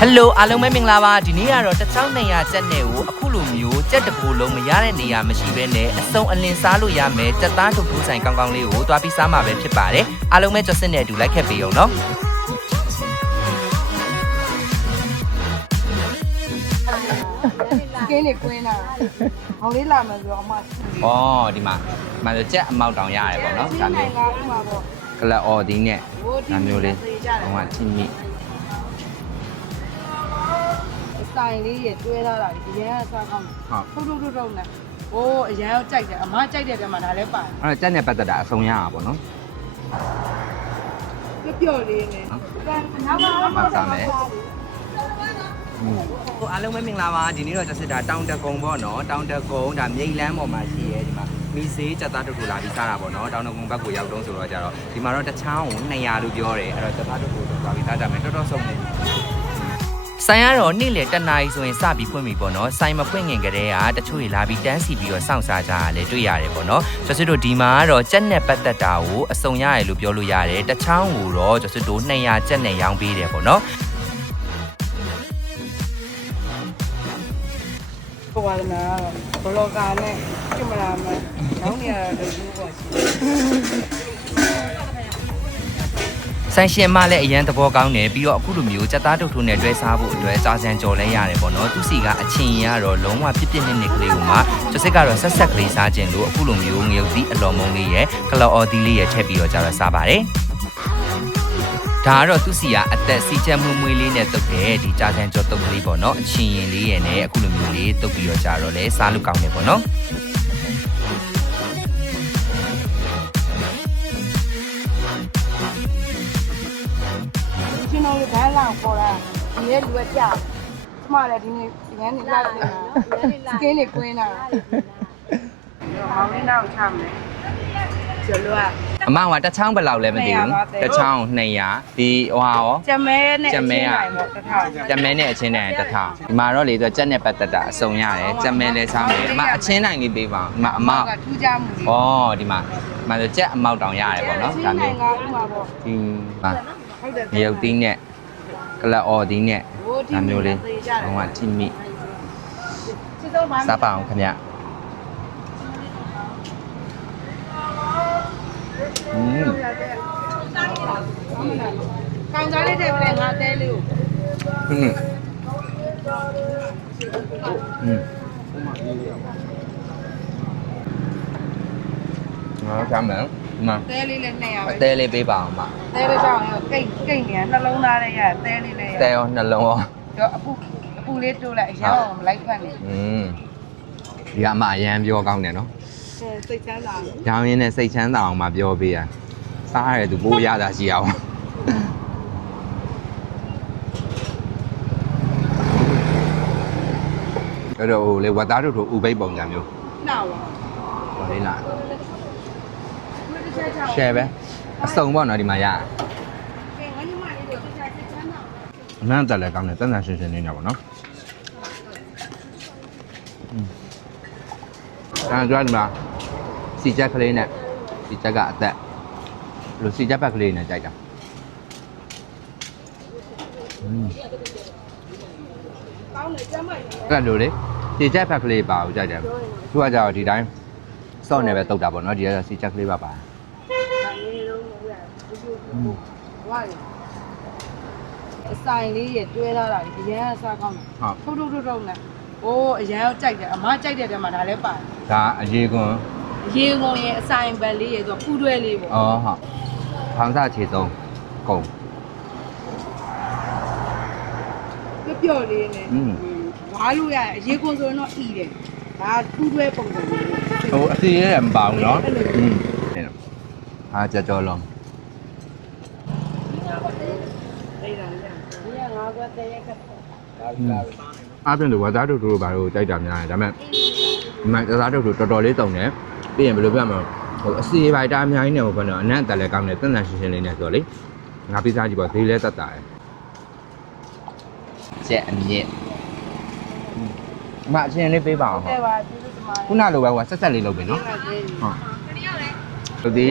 ဟယ်လိုအားလုံးပဲမင်္ဂလာပါဒီနေ့ကတော့တစ်ချောင်း200ကျက်နဲ့ကိုအခုလိုမျိုးကြက်တကူလုံးမရတဲ့နေရာမရှိဘဲနဲ့အစုံအလင်စားလို့ရမယ်တက်သားထုတ်ထိုးဆိုင်ကောင်းကောင်းလေးကိုတွားပြီးစားမှာပဲဖြစ်ပါတယ်အားလုံးပဲကြွစစ်နဲ့အတူလိုက်ခက်ပေးအောင်နော်ကင်းလေးကွင်းတာဟောင်လေးလာမယ်ဆိုတော့အမဩဒီမှာဒီမှာဆိုကြက်အမောက်တောင်ရတယ်ပေါ့နော်ဒါဒီမျိုးကဥမာပေါ့ကလအော်ဒီနဲ့ဒါမျိုးလေးဟိုကချင်းမိ ဆိုင်လေးရတွဲထားတာဒီရန်ကစားကောင်းဟုတ်ထုတ်ထုတ်ထုတ်ထုတ်နဲ့ဟိုးအရန်ကိုကြိုက်တယ်အမကြိုက်တဲ့တဲမှာဒါလည်းပါတယ်အဲ့တော့ကြက်နဲ့ပတ်သက်တာအစုံရတာပေါ့နော်ပျော့ပျော့လေးနဲ့နောက်ပါမှတ်စားမယ်ဟိုအားလုံးပဲမင်္ဂလာပါဒီနေ့တော့ကျစစ်တာတောင်တကုံပေါ့နော်တောင်တကုံဒါမြိတ်လမ်းပေါ်မှာရှိရဲဒီမှာမီစေးကြက်သားတူတူလာပြီးစားတာပေါ့နော်တောင်တကုံဘက်ကိုရောက်တော့ဆိုတော့ကြတော့ဒီမှာတော့တစ်ချောင်းကို200လို့ပြောတယ်အဲ့တော့ကြက်သားတူတူလာပြီးစားကြမယ်တော်တော်ဆုံးနေ ဆိုင်ကတော့နေ့လေတနားရီဆိုရင်စပြီးဖွင့်ပြီပေါ့နော်ဆိုင်မဖွင့်ခင်ကတည်းကတချို့တွေလာပြီးတန်းစီပြီးတော့စောင့်စားကြရလဲတွေ့ရတယ်ပေါ့နော်ကျစစ်တို့ဒီမှာကတော့ကြက်နဲ့ပတ်သက်တာကိုအစုံရတယ်လို့ပြောလို့ရတယ်တစ်ချောင်းကိုတော့ကျစစ်တို့200ကြက်နဲ့ရောင်းပေးတယ်ပေါ့နော်ဟိုပါလားဘလော့ကာနဲ့ကင်မရာမန်နောင်းနေရတဲ့လူပေါ့ရှိ ဆိုင်ရှင်မလည်းအရန်သဘောကောင်းတယ်ပြီးတော့အခုလိုမျိုးစက်သားတုတ်ထုံနဲ့တွဲစားဖို့အတွက်ကြာစံကြော်လဲရတယ်ပေါ့နော်သူစီကအချင်းရတော့လုံးဝပြစ်ပြစ်နစ်နစ်ကလေးကိုမှကျစစ်ကတော့ဆက်ဆက်ကလေးစားခြင်းလို့အခုလိုမျိုးငရုတ်သီးအလော်မုံလေးရယ်ကလော်အော်သီးလေးရယ်ထည့်ပြီးတော့ကြာတော့စားပါတယ်ဒါကတော့သူစီကအသက်စီချက်မွေ့မွေ့လေးနဲ့တုတ်တယ်ဒီကြာစံကြော်တုတ်ကလေးပေါ့နော်အချင်းရင်လေးရယ်နဲ့အခုလိုမျိုးလေးတုတ်ပြီးတော့ကြာတော့လဲစားလို့ကောင်းတယ်ပေါ့နော် ရှင်တော်လေးဘန်းလောင်ပေါ်တာဒီရဲ့လူကကြာကျမလည်းဒီနေ့ရန်နေလာတယ်ကင်းလေးကွင်းတာဟောင်းလေးနောက်ချမယ်ကျော်လွတ်အမကတစ်ချောင်းဘယ်လောက်လဲမသိဘူး200ပါတဲ့တစ်ချောင်း200ဒီဟိုဟာရောကျမဲနဲ့ကျမဲကပေါ့တစ်ထောင်ကြက်မဲနဲ့အချင်းနဲ့တစ်ထောင်ဒီမှာတော့လေသူကကြက်နဲ့ပတ်သက်တာအစုံရတယ်ကြက်မဲလဲစားမယ်အမအချင်းနိုင်လေးပေးပါအမအမကထူးခြားမှုလေးဩဒီမှာဒီမှာဆိုကြက်အမောက်တောင်ရတယ်ပေါ့နော်ဒါမျိုးကဥမာပေါ့ဒီမှာဟုတ်တယ်မြုပ်သီးနဲ့ ကလအော်သီးနဲ့ဒါမျိုးလေးဟိုကချိမိ စစ်တော့ဘာ စားပါအောင်ခင်ဗျอืม ကောင်စားလေးတဲ့ပြငါတဲလေးကို อืมอืม ငါကြမ်းမယ်မတဲလေးလည်း200အပဲသေးလေးပေးပါအောင်မတဲလေးကြောင့်ကိတ်ကိတ်နေနှလုံးသားလေးရတဲလေးလည်းရတဲရောနှလုံးရောတော့အပူအပူလေးတိုးလိုက်အရောင်းမလိုက်ဖက်နေอืมဒီကအမအရန်ပြောကောင်းတယ်နော်စိတ်ချမ်းသာ။ရောင်းရင်းနဲ့စိတ်ချမ်းသာအောင်မပြောပေးရ။စားရတယ်သူပိုးရတာရှိအောင်။အဲ့တော့ဟိုလေဝတ်သားတို့တို့ဥပိတ်ပုံစံမျိုးနောက်ပါဟိုလေးလာ share ပဲအစုံပေါ့နော်ဒီမှာရကဲငါညီမလေးတို့စိတ်ချမ်းသာအမှန်တက်လည်းကောင်းတယ်တန်တန်ရှင်းရှင်းလေးညပါနော်။ဒါကြွားဒီမှာစီချက်ကလေးနဲ့စီချက်ကအသက်လို့စီချက်ဘက်ကလေးနဲ့ကြိုက်တာ။อืมကောင်းတယ်ကျမ်းမိုက်တယ်အဲ့လိုလေစီချက်ဘက်ကလေးပါဦးကြိုက်တယ်သူကကြတော့ဒီတိုင်းစော့နေပဲတုတ်တာပေါ့နော်ဒီကစီချက်ကလေးပါပါဒါလေးလုံးလို့ရတယ် ဝါရအဆိုင်လေးရတွဲထားတာဒီရန်ကစားကောင်းတယ် ဟုတ် ထုတ်ထုတ်ထုတ်ထုတ်နဲ့ဟိုးအရန်ကိုကြိုက်တယ်အမကြိုက်တဲ့တဲမှာဒါလည်းပါတယ် ဒါအရေးကွန်း ရေငုံရဲ့အဆိုင်ဘက်လေးရဆိုပူတွဲလေးပေါ့ အော်ဟုတ်ထောင်စားခြေသုံးကုန် ပျော့ပျော့လေးနဲ့ อืม ဝါလို့ရတယ်အရေကွန်ဆိုရင်တော့အီတယ်ဒါပူတွဲပုံစံလေး ဟိုအစီရဲမပါဘူးနော်อืมဟာကြကြောလုံး ကငါကွက်တဲ့ရက်ကပ်အားဖြင့်လို့ဝါသားတို့တို့ဘာလို့ကြိုက်တာများတယ်ဒါပေမဲ့ဒီမှာဝါသားတို့တို့တော်တော်လေးတုံတယ်ပြီးရင်ဘယ်လိုပြမလဲဟိုအစီပိုက်တာအများကြီးနေဟိုဘယ်တော့အနံ့တက်လည်းကောင်းတယ်တန်တန်ရှင်းရှင်းလေးနဲ့ဆိုတော့လေငါပိစားကြည့်ပါဈေးလဲတက်တာတယ်ကျက်အမြင့်အမအချင်းလေးပေးပါအောင်တဲ့ပါကျေးဇူးတင်ပါခုနလိုပဲဟိုဆက်ဆက်လေးလုပ်ပြီနော်ဟုတ်ကဲ့ဟုတ်ဒီ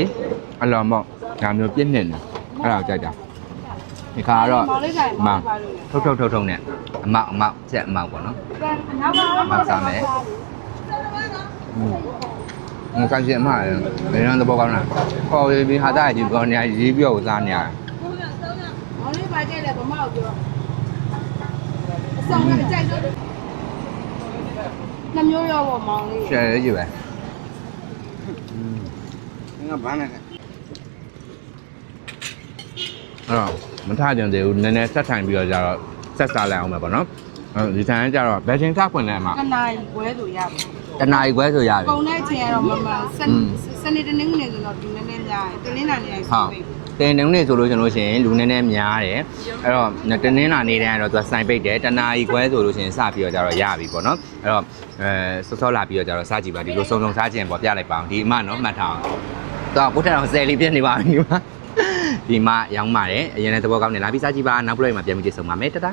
အလော်မော့ဒါမျိုးပြည့်နေတယ်အဲ့ဒါကိုကြိုက်တာ ဒီခါကတော့မောင်လေးဆိုင်အမမောင်လေးပါလို့ထုတ်ထုတ်ထုတ်ထုတ်နဲ့အမောက်အမောက်ချက်အမောက်ပေါ့နော်နောက်ကမောက်စားမယ်อืมငါကကြည့်အမလည်းဘယ်နည်းတော့ကောင်းလားခေါ်ပြီးဟာတာကြီးကောနေရေးပြောကိုစားနေရမောင်လေးပါကြိုက်တယ်ဗမာကိုပြောအဆောင်ကကြိုက်တော့နှမျိုးရောပေါ့မောင်လေးရှယ်လေးကြီးပဲငါဘာနဲ့ အဲ့တော့မထကြံသေးဘူးနည်းနည်းဆက်ထိုင်ပြီးတော့ကြတော့ဆက်စားလိုက်အောင်ပဲပေါ့နော်အဲဒီဆိုင်ကကြတော့ဘယ်ချိန်ထဖွင့်လဲအမကနိုင်ဝဲဆိုရပါတနာရီခွဲဆိုရပြီပုံတဲ့အချိန်ကတော့မမစอืมစနေတနင်္ဂနွေဆိုတော့ဒီနည်းနည်းများတယ်တင်းနေတာနေလိုက်ဟုဆိုတ်ပြီတင်တုံးနေဆိုလို့ရှင်လို့ရှိရင်လူနည်းနည်းများတယ်အဲ့တော့တနင်္လာနေ့တန်းကတော့သူကစိုင်ပိတ်တယ်တနာရီခွဲဆိုလို့ရှိရင်စပြီးတော့ကြတော့ရပြီပေါ့နော်အဲ့တော့အဲစောစောလာပြီးတော့ကြတော့စကြည့်ပါဒီလိုစုံစုံစားခြင်းပေါ့ပြလိုက်ပါအောင်ဒီအမနော်မှတ်ထားအောင်တော့ကိုထက်အောင်ဆယ်လေးပြည့်နေပါပြီဒီမှာ ဒီမှာရောင်းပါတယ်အရင်လည်းသဘောကောင်းနေလာပြီးစားကြည့်ပါနောက်ပြလို့ရမှာပြန်ပြီးကြည့်ဆုံးပါမယ်တတာ